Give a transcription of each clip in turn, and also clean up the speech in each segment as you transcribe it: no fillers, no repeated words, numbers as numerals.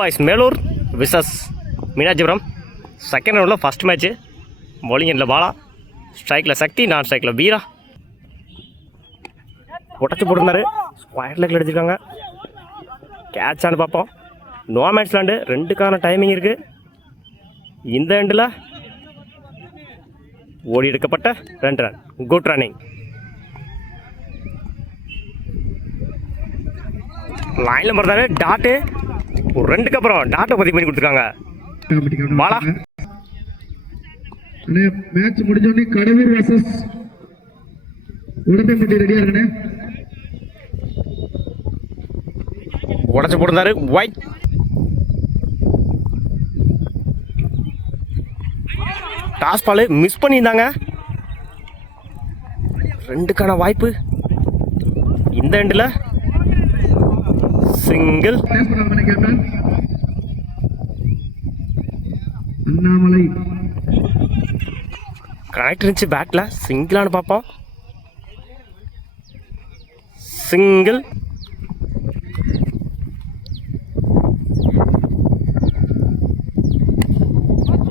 Boys Melur versus Meenakshipuram second ரவுண்டில் first match. Bowling எண்டில் பாலா, ஸ்ட்ரைக்கில் சக்தி, நான் ஸ்ட்ரைக்கில் வீரா. உடச்சி போட்டிருந்தாரு, ஸ்கொயர் லெக்கில் அடிச்சிருக்காங்க. கேட்சான்னு பார்ப்போம். நோ மேட்ச் லேண்டு, ரெண்டுக்கான டைமிங் இருக்குது. இந்த எண்டில் ஓடி எடுக்கப்பட்ட 2 ரன். Good running. லைனில் மறந்தாரு, டாட்டு ஒரு 2க்கு அப்புறம் டாட்டை பதிவு பண்ணி கொடுத்துருக்காங்க. பாலா மேட்ச் முடிஞ்சோடனே கடலூர் வர்சஸ் உடம்பேப்பட்டி ரெடியா இருக்கனே. உடச்சு போட்டிருந்தாரு, ஒயிட். டாஸ் பால் மிஸ் பண்ணியிருந்தாங்க. 2க்கான வாய்ப்பு. இந்த எண்டில் சிங்கிள். அண்ணாமலை கனெக்ட் இருந்துச்சு பேட்டில். சிங்கிளானு பார்ப்போம். சிங்கிள்.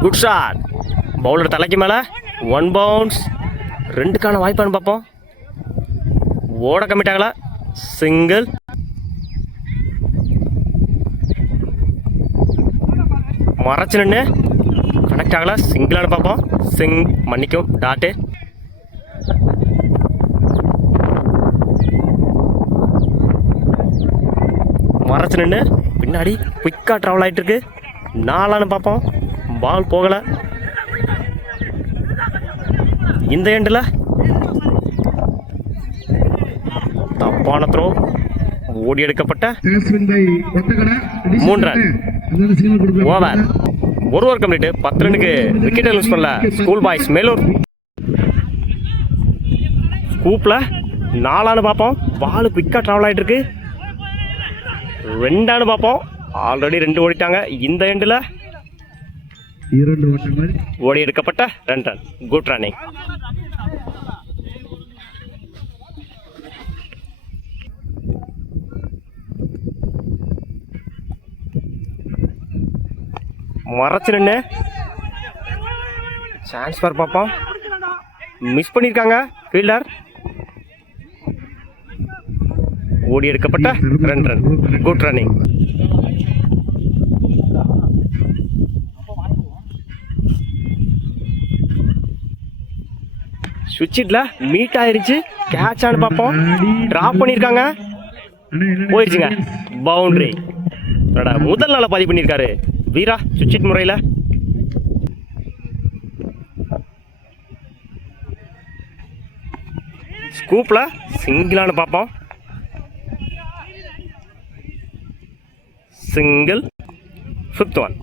Good shot. பவுலர் தலைக்கு மேலே 1 பவுன்ஸ். 2க்கான வாய்ப்பானு பார்ப்போம். ஓட கம்மிட்டாங்களா? சிங்கிள். மறைச்சு நின்று கனெக்ட் ஆகல. சிங்கிளானு பார்ப்போம். மன்னிக்கும், டாட்டு. மறைச்சு நின்று பின்னாடி குயிக்காக ட்ராவல் ஆகிட்டு இருக்கு. 4 பார்ப்போம். பால் போகலை. இந்த எண்டில் தப்பான த்ரோ. ஓடி எடுக்கப்பட்ட 3 ரன். ஓவர். ஒரு ஓவர் கம்ப்ளீட். 10 ரன்னுக்கு விக்கெட் லூஸ் பண்ணல ஸ்கூல் பாய்ஸ் மேலூர். ஸ்கூப்பில் 4 பார்ப்போம். பால் குயிக்காக ட்ராவல் ஆகிட்டு இருக்கு. 2 பார்ப்போம். ஆல்ரெடி 2 ஓடிட்டாங்க. இந்த எண்டில் 2 ஓட்டங்கள். ஓடி எடுக்கப்பட்ட 2 ரன். Good running. மறைச்சு நின்று சான்ஸ் பார் பார்ப்போம். மிஸ் பண்ணியிருக்காங்க ஃபீல்டர். ஓடி எடுக்கப்பட்ட 2 ரன். Good running. சுவிட்சில் மீட் ஆயிருச்சு. கேட்சான்னு பார்ப்போம். ட்ராப் பண்ணியிருக்காங்க. போயிடுச்சுங்க. பவுண்டரி. முதல் நாளை பதிவு பண்ணியிருக்காரு வீரா சுவிட்சிட் முறையில். ஸ்கூப்பில் சிங்கிளானு பார்ப்போம். Single. 5th one.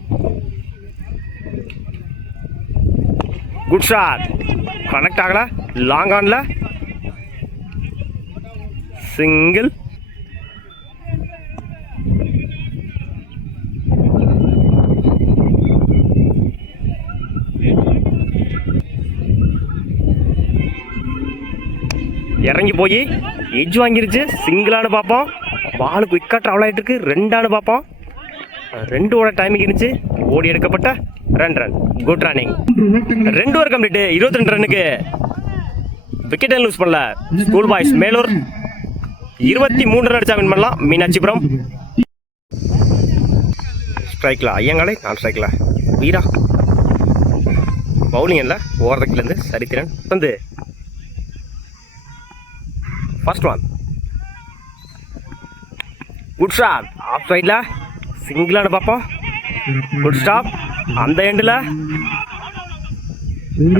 Good shot. Connect ஆகல. லாங் ஆன்ல. சிங்கிள். இறங்கி போய் எட்ஜ் வாங்கிருச்சு. சிங்கிளானு பார்ப்போம். பால் குயிக்காக ட்ராவல் ஆகிட்டு இருக்கு. 2 பார்ப்போம். 2 ஓட டைமிங் இருந்துச்சு. ஓடி எடுக்கப்பட்ட 2 run. Good running. 2 over complete. 22 ரன்னுக்கு விக்கெட் லூஸ் பண்ணல ஸ்கூல் பாய்ஸ் மேலூர். 23 ரன் அடிச்சா வின் பண்ணலாம் மீனாட்சிபுரம். ஸ்ட்ரைக்கில் ஐயங்காலை, நான் ஸ்ட்ரைக்கில் வீரா. பவுலிங் இல்லை. ஓவர்தக்கிலேருந்து சரித்திரன் வந்து first one. Good shot. Of சைடில் சிங்கிளானு பார்ப்போம். Good stop. அந்த எண்டில்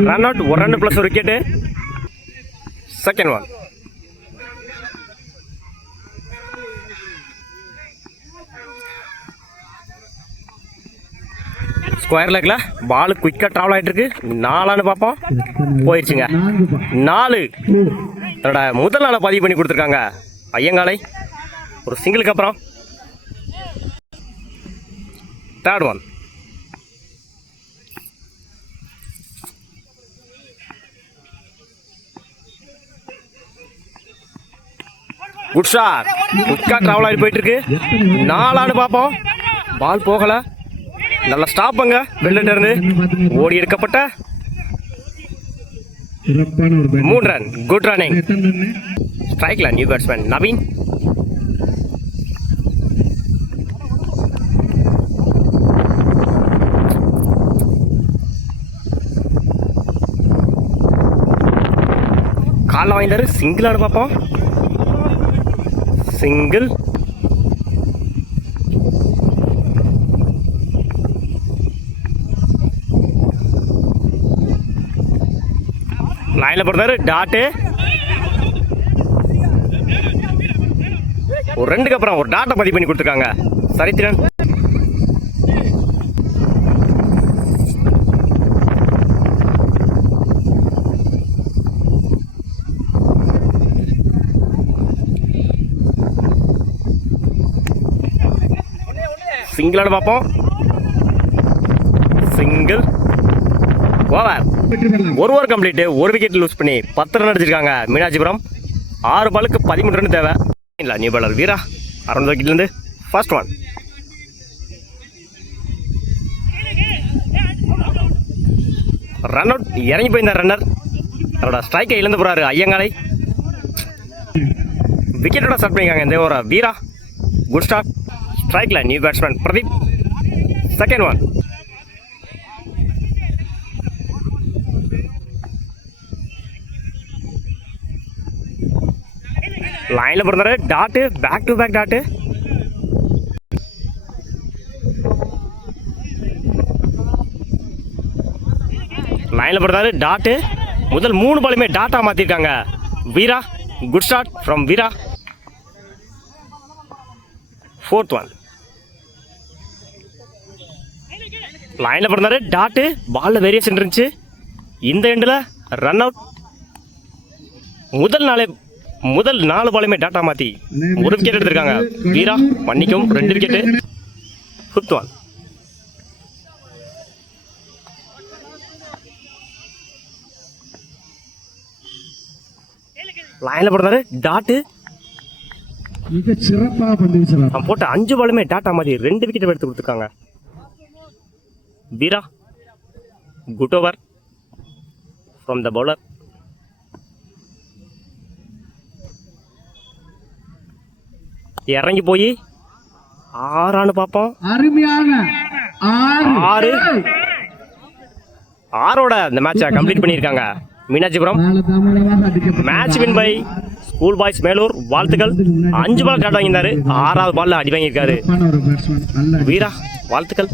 run out. 1 run plus 1 wicket. Second one. Square லெக்கில் பால் குயிக்காக ட்ராவல் ஆகிட்டு இருக்கு. 4 பார்ப்போம். போயிடுச்சுங்க. 4. தன்னோட முதல் நாளை பதிவு பண்ணி கொடுத்துருக்காங்க ஐயங்காலை. ஒரு சிங்கிளுக்கு அப்புறம் தேர்ட் ஒன். Good shot. குயிக்காக ட்ராவல் ஆகி போயிட்டு இருக்கு. 4 பார்ப்போம். பால் போகல. நல்ல ஸ்டாப்புங்க வெளில இருந்து ஓடி எடுக்கப்பட்ட சிறப்பான ஒரு bat. 3 ரன். Good running. எத்தனை ரன்னு? ஸ்ட்ரைக்ல new batsman Naveen. காலில் வாங்கிட்டாரு. சிங்கிள் ஆடு பார்ப்போம். சிங்கிள். லைனில் போடுறாரு. டாட்டு. ஒரு 2க்கு அப்புறம் ஒரு டாட்டை பதிவு பண்ணி கொடுத்துருக்காங்க சரித்திரன். சிங்கிள் ஆடு பார்ப்போம். சிங்கிள். ஓவர். வெற்றி பெறலாம். ஒரு ஓவர் கம்ப்ளீட். ஒரு விக்கெட் லூஸ் பண்ணி 10 ரன் அடிச்சிருக்காங்க மீனாட்சிபுரம். 6 பாலுக்கு 13 ரன் தேவை. இல்லை நியூ பாலர் வீரா around விக்கெட்லேருந்து first one. Run out. இறங்கி போயிருந்தார் ரன்னர். அவரோட ஸ்ட்ரைக்கை இழந்து போறாரு ஐயங்காலை. விக்கெட்டோட ஸ்டார்ட் பண்ணியிருக்காங்க இந்த ஓவரை வீரா. Good start. ஸ்ட்ரைக்ல new batsman Pradeep. Second one. லைன்ல பிறந்தாரு. Tattoo. Back to back tattoo. லைன்ல பிறந்தாரு. டாட்டு. முதல் 3 பாலுமே tata மாத்திருக்காங்க Veera. Good start from Veera. Fourth one. லைன்ல பிறந்தாரு. டாட்டு. பால்ல வேரியேஷன் இருந்துச்சு. இந்த எண்டில் ரன் அவுட். முதல் 4 பாலுமே டாட்டா மாத்தி ஒரு விக்கெட் எடுத்திருக்காங்க வீரா. மன்னிக்கும் 2 விக்கெட்டு. Fifth one. லைன்ல போடுறாரு. டாட்டு. மிக சிறப்பாக பந்து வீசலாம். அவன் போட்ட 5 பாலுமே டாட்டா மாத்தி 2 விக்கெட் எடுத்து கொடுத்துருக்காங்க வீரா. Good over from the bowler. இறங்கி போய் 6 ஆன்னு பார்ப்போம். அருமையான 6. 6ஓட இந்த மேட்சை கம்ப்ளீட் பண்ணியிருக்காங்க Meenakshipuram. Match win by school boys Melur. வாழ்த்துக்கள். 5 பால் டாட் வாங்கியிருந்தாரு. 6வது பால்ல அடி வாங்கியிருக்காரு வீரா. வாழ்த்துக்கள்.